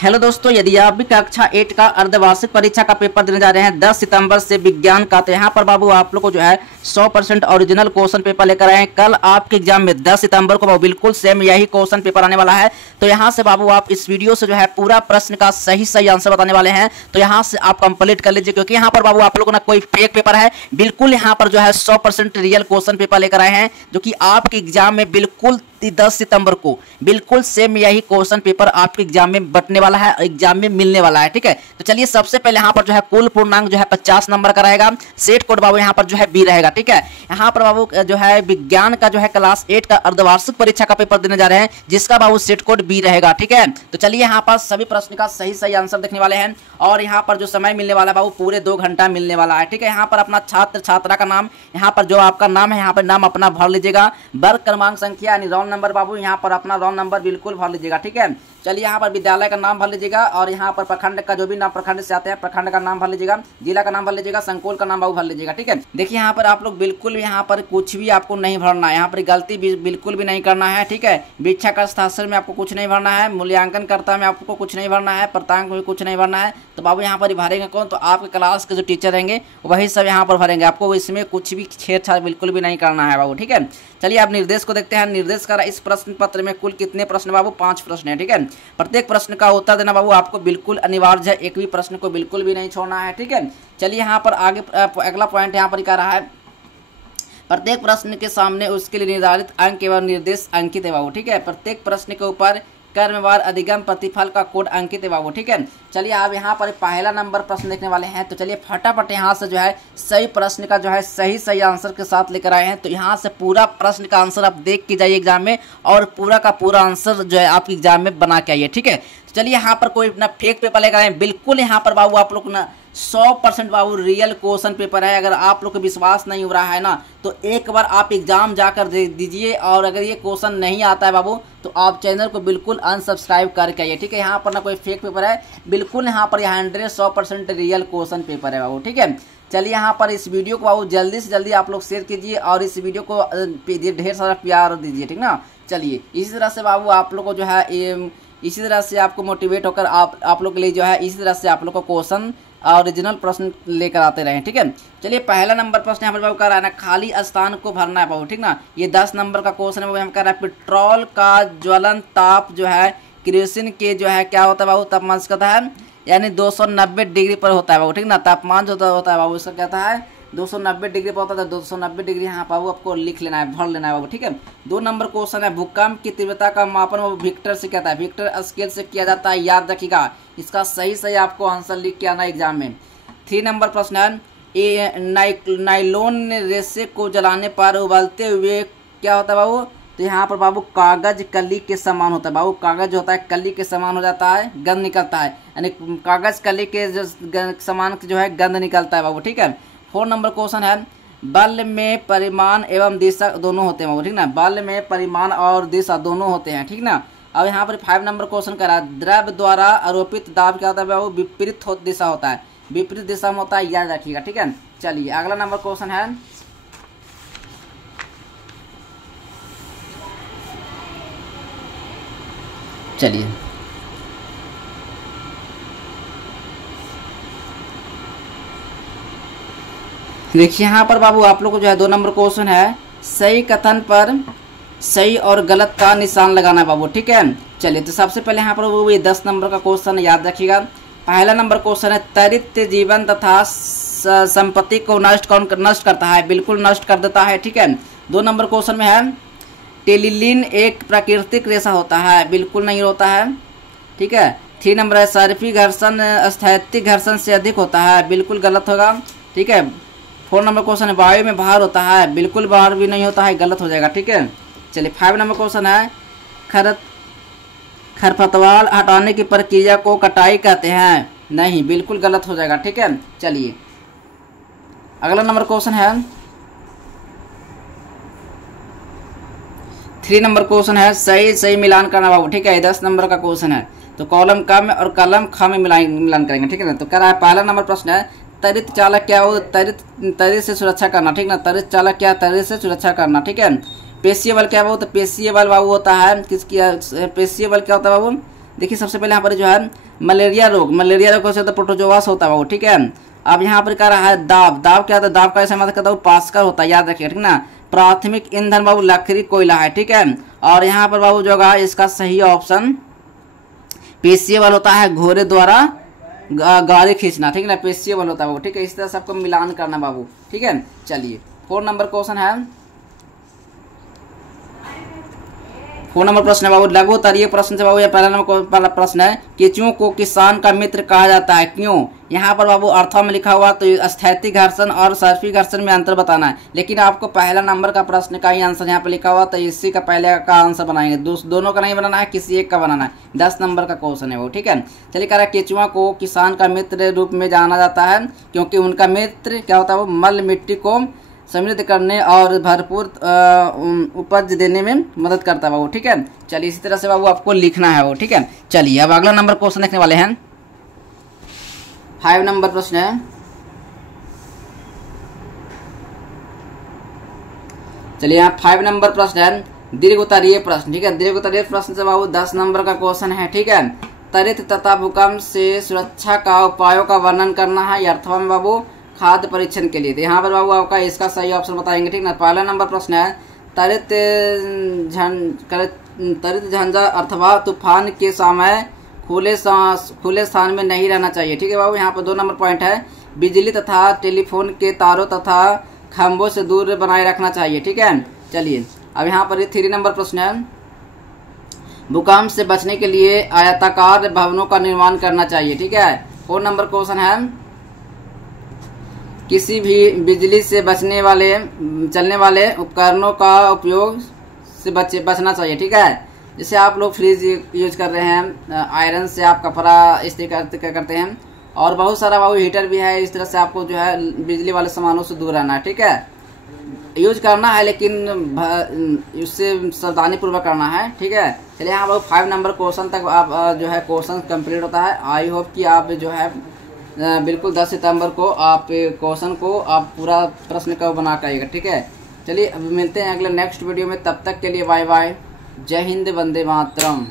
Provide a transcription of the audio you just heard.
Hello दोस्तों, यदि आप भी कक्षा 8 का अर्धवार्षिक परीक्षा का पेपर देने जा रहे हैं 10 सितंबर से विज्ञान का, तो यहाँ पर बाबू आप लोग को जो है 100% ओरिजिनल क्वेश्चन पेपर लेकर आए हैं। कल आपके एग्जाम में 10 सितंबर को बाबू बिल्कुल सेम यही क्वेश्चन पेपर आने वाला है। तो यहाँ से बाबू आप इस वीडियो से जो है पूरा प्रश्न का सही आंसर बताने वाले हैं। तो यहाँ से आप कंप्लीट कर लीजिए, क्योंकि यहाँ पर बाबू आप लोगों ने कोई फेक पेपर है, बिल्कुल यहाँ पर जो है 100% रियल क्वेश्चन पेपर लेकर आए हैं, जो कि आपके एग्जाम में बिल्कुल 10 सितंबर को बिल्कुल सेम यही क्वेश्चन पेपर आपके एग्जाम में बटने वाला है, एग्जाम में मिलने वाला है। ठीक है, तो चलिए सबसे पहले यहाँ पर जो है कुल पूर्णांक जो है 50 नंबर का रहेगा। सेट कोड बाबू यहाँ पर जो है बी रहेगा। ठीक है, यहाँ पर बाबू जो है विज्ञान का जो है क्लास 8 का अर्धवार्षिक परीक्षा का पेपर देने जा रहे हैं, जिसका बाबू सेट कोड बी रहेगा। ठीक है, तो चलिए यहाँ पर सभी प्रश्न का सही आंसर देखने वाले हैं। और यहाँ पर जो समय मिलने वाला है बाबू पूरे 2 घंटा मिलने वाला है। ठीक है, यहाँ पर अपना छात्र छात्रा का नाम, यहाँ पर जो आपका नाम है यहाँ पर नाम अपना भर लीजिएगा। वर्ग क्रमांक संख्या यानी रोल नंबर बाबू यहाँ पर अपना रोल नंबर बिल्कुल भर लीजिएगा। ठीक है, चलिए यहाँ पर विद्यालय का नाम भर लीजिएगा, और यहाँ पर प्रखंड का जो भी नाम प्रखंड से आते हैं प्रखंड का नाम भर लीजिएगा, जिला का नाम भर लीजिएगा, संकुल का नाम बाबू भर लीजिएगा। ठीक है, देखिए यहाँ पर आप लोग बिल्कुल यहाँ पर कुछ भी आपको नहीं भरना है, यहाँ पर गलती बिल्कुल भी नहीं करना है। ठीक है, वीक्षा का हस्ताक्षर में आपको कुछ नहीं भरना है, मूल्यांकन कर्ता में आपको कुछ नहीं भरना है, प्राप्तांक में कुछ नहीं भरना है। तो बाबू यहाँ पर भरेंगे कौन? तो आपके क्लास के जो टीचर रहेंगे वही सब यहाँ पर भरेंगे, आपको इसमें कुछ भी छेड़छाड़ बिल्कुल भी नहीं करना है बाबू। ठीक है, चलिए आप निर्देश को देखते हैं। निर्देश का इस प्रश्न पत्र में कुल कितने प्रश्न बाबू? 5 प्रश्न है। ठीक है, प्रत्येक प्रश्न का उत्तर देना बाबू आपको बिल्कुल अनिवार्य है, एक भी प्रश्न को बिल्कुल भी नहीं छोड़ना है। ठीक है, चलिए यहाँ पर आगे अगला पॉइंट यहाँ पर क्या रहा है, प्रत्येक प्रश्न के सामने उसके लिए निर्धारित अंक एवं निर्देश अंकित है बाबू। ठीक है, प्रत्येक प्रश्न के ऊपर कर्मवार अधिगम प्रतिफल का कोड अंकित है बाबू। ठीक है, चलिए आप यहाँ पर पहला नंबर प्रश्न देखने वाले हैं। तो चलिए फटाफट यहाँ से जो है सही प्रश्न का जो है सही आंसर के साथ लेकर आए हैं। तो यहाँ से पूरा प्रश्न का आंसर आप देख के जाइए एग्जाम में, और पूरा का पूरा आंसर जो है आपके एग्जाम में बना के आइए। ठीक है, तो चलिए यहाँ पर कोई अपना फेक पेपर लेकर आए, बिल्कुल यहाँ पर बाबू आप लोग ना 100% बाबू रियल क्वेश्चन पेपर है। अगर आप लोग को विश्वास नहीं हो रहा है ना, तो एक बार आप एग्जाम जाकर दे दीजिए, और अगर ये क्वेश्चन नहीं आता है बाबू तो आप चैनल को बिल्कुल अनसब्सक्राइब करके आइए। ठीक है, यहाँ पर ना कोई फेक पेपर है, बिल्कुल यहाँ पर 100% रियल क्वेश्चन पेपर है बाबू। ठीक है, चलिए यहाँ पर इस वीडियो को बाबू जल्दी से जल्दी आप लोग शेयर कीजिए, और इस वीडियो को ढेर सारा प्यार दीजिए। ठीक ना, चलिए इसी तरह से बाबू आप लोग को जो है इसी तरह से आपको मोटिवेट होकर आप लोग के लिए जो है इसी तरह से आप लोग को क्वेश्चन ओरिजिनल प्रश्न लेकर आते रहे। ठीक है, चलिए पहला नंबर प्रश्न यहाँ पर बाबू कह रहा है ना, खाली स्थान को भरना है बाबू। ठीक ना, ये 10 नंबर का क्वेश्चन है। वो हम कह रहा है पेट्रोल का ज्वलन ताप जो है केरोसिन के जो है क्या होता है बाबू? तापमान से कहता है यानी 290 डिग्री पर होता है बाबू। ठीक ना, तापमान जो होता है बाबू इसका कहता है 290 डिग्री पर होता है। 290 डिग्री यहाँ बाबू आपको लिख लेना है, भर लेना है बाबू। ठीक है, 2 नंबर क्वेश्चन है, भूकंप की तीव्रता का मापन वो विक्टर से कहता है, विक्टर स्केल से किया जाता है, याद रखिएगा। इसका सही आपको आंसर लिख के आना एग्जाम में। 3 नंबर प्रश्न है, नाइलॉन रेशे को जलाने पर उबलते हुए क्या होता है बाबू? तो यहाँ पर बाबू कागज कली के समान होता है बाबू। कागज होता है कली के समान हो जाता है, गंध निकलता है, यानी कागज कली के जो समान जो है गंध निकलता है बाबू। ठीक है, 4 नंबर क्वेश्चन है, बल में परिमाण एवं दिशा दोनों होते हैं बाबू। ठीक ना, बल में परिमाण और दिशा दोनों होते हैं। ठीक ना, अब यहाँ पर 5 नंबर क्वेश्चन करा, द्रव द्वारा आरोपित दाब क्या होता है बाबू? विपरीत दिशा होता है, विपरीत दिशा में होता है, याद रखिएगा। ठीक है, चलिए अगला नंबर क्वेश्चन है, चलिए देखिए यहाँ पर बाबू आप लोग को जो है 2 नंबर क्वेश्चन है, सही कथन पर सही और गलत का निशान लगाना है बाबू। ठीक है, चलिए तो सबसे पहले यहाँ पर वो ये 10 नंबर का क्वेश्चन याद रखिएगा। पहला नंबर क्वेश्चन है, त्वरित जीवन तथा संपत्ति को नष्ट करता है? बिल्कुल नष्ट कर देता है। ठीक है, 2 नंबर क्वेश्चन में है, टेलिलिन एक प्राकृतिक रेशा होता है? बिल्कुल नहीं होता है। ठीक है, 3 नंबर है, सर्फी घर्षण स्थैतिक घर्षण से अधिक होता है? बिल्कुल गलत होगा। ठीक है, 4 नंबर क्वेश्चन है, वायु में भार होता है? बिल्कुल भार भी नहीं होता है, गलत हो जाएगा। ठीक है, चलिए 5 नंबर क्वेश्चन है, खरपतवार हटाने की प्रक्रिया को कटाई कहते हैं? नहीं, बिल्कुल गलत हो जाएगा। ठीक है, चलिए अगला नंबर क्वेश्चन है, 3 नंबर क्वेश्चन है, सही मिलान करना बाबू। ठीक है, 10 नंबर का क्वेश्चन है, तो कॉलम क में और कलम ख में मिलान करेंगे। ठीक है ना, तो कह रहा है पहला नंबर प्रश्न है, त्वरित चालक क्या हो? त्वरित से सुरक्षा करना। ठीक ना, त्वरित चालक क्या? त्वरित से सुरक्षा करना। ठीक है, पेशीय बल क्या बाबू? तो पेशीय बल बाबू होता है किसकी? पेशीय बल क्या होता है बाबू? देखिए सबसे पहले यहाँ पर जो है मलेरिया रोग हो सकता है प्रोटोजोआस होता है वो, ठीक है। अब यहाँ पर कह रहा है दाब क्या होता है, दाब का ऐसा मतलब करता है पास्कर होता है, याद रखिए, ठीक ना। प्राथमिक ईंधन बाबू लकड़ी कोयला है, ठीक है। और यहाँ पर बाबू जो है इसका सही ऑप्शन पेशियबल होता है, घोड़े द्वारा गाड़ी खींचना, ठीक है ना, पेशियबल होता है वो, ठीक है। इस तरह से आपको मिलान करना बाबू, ठीक है। चलिए 4 नंबर क्वेश्चन है, 4 नंबर प्रश्न है बाबू लघु उत्तरीय प्रश्न से बाबू। यह पहला प्रश्न है, केंचुओं को किसान का मित्र कहा जाता है, क्यों? यहाँ पर बाबू अर्थों में लिखा हुआ तो स्थैतिक घर्षण और सर्फी घर्षण में अंतर बताना है, लेकिन आपको पहला नंबर का प्रश्न का ही आंसर यहाँ पर लिखा हुआ तो इसी का पहले का आंसर बनाएंगे, दोनों का नहीं बनाना है, किसी एक का बनाना है। 10 नंबर का क्वेश्चन है वो, ठीक है। चलिए कह रहा है केंचुआ को किसान का मित्र रूप में जाना जाता है क्योंकि उनका मित्र क्या होता है, वो मल मिट्टी को समृद्ध करने और भरपूर उपज देने में मदद करता है बाबू, ठीक है। चलिए इसी तरह से बाबू आपको लिखना है वो, ठीक है। चलिए अब अगला नंबर क्वेश्चन देखने वाले हैं, 5 नंबर प्रश्न है। चलिए यहाँ 5 नंबर प्रश्न है दीर्घ उत्तरीय प्रश्न, ठीक है। दीर्घ उत्तरीय प्रश्न से बाबू 10 नंबर का क्वेश्चन है, ठीक है। त्वरित तथा भूकंप से सुरक्षा का उपायों का वर्णन करना है अथवा में बाबू खाद्य परीक्षण के लिए। तो यहाँ पर बाबू आपका इसका सही ऑप्शन बताएंगे, ठीक ना। पहला नंबर प्रश्न है त्वरित झंझा अथवा तूफान के समय खुले स्थान में नहीं रहना चाहिए, ठीक है बाबू। यहाँ पर 2 नंबर पॉइंट है बिजली तथा टेलीफोन के तारों तथा खंभों से दूर बनाए रखना चाहिए, ठीक है। चलिए अब यहाँ पर 3 नंबर प्रश्न है भूकंप से बचने के लिए आयताकार भवनों का निर्माण करना चाहिए, ठीक है। 4 नंबर क्वेश्चन है किसी भी बिजली से चलने वाले उपकरणों का उपयोग से बचना चाहिए, ठीक है। जैसे आप लोग फ्रिज यूज कर रहे हैं, आयरन से आप कपड़ा इस्त्री करते हैं, और बहुत सारा बाबू हीटर भी है। इस तरह से आपको जो है बिजली वाले सामानों से दूर रहना है, ठीक है। यूज करना है लेकिन उससे सावधानी पूर्वक करना है, ठीक है। चलिए यहाँ बाबू 5 नंबर क्वेश्चन तक आप जो है क्वेश्चन कंप्लीट होता है। आई होप कि आप जो है बिल्कुल 10 सितंबर को आप क्वेश्चन को आप पूरा प्रश्न का बना कर आइएगा, ठीक है। चलिए अब मिलते हैं अगले नेक्स्ट वीडियो में, तब तक के लिए बाय बाय, जय हिंद, वंदे मातरम।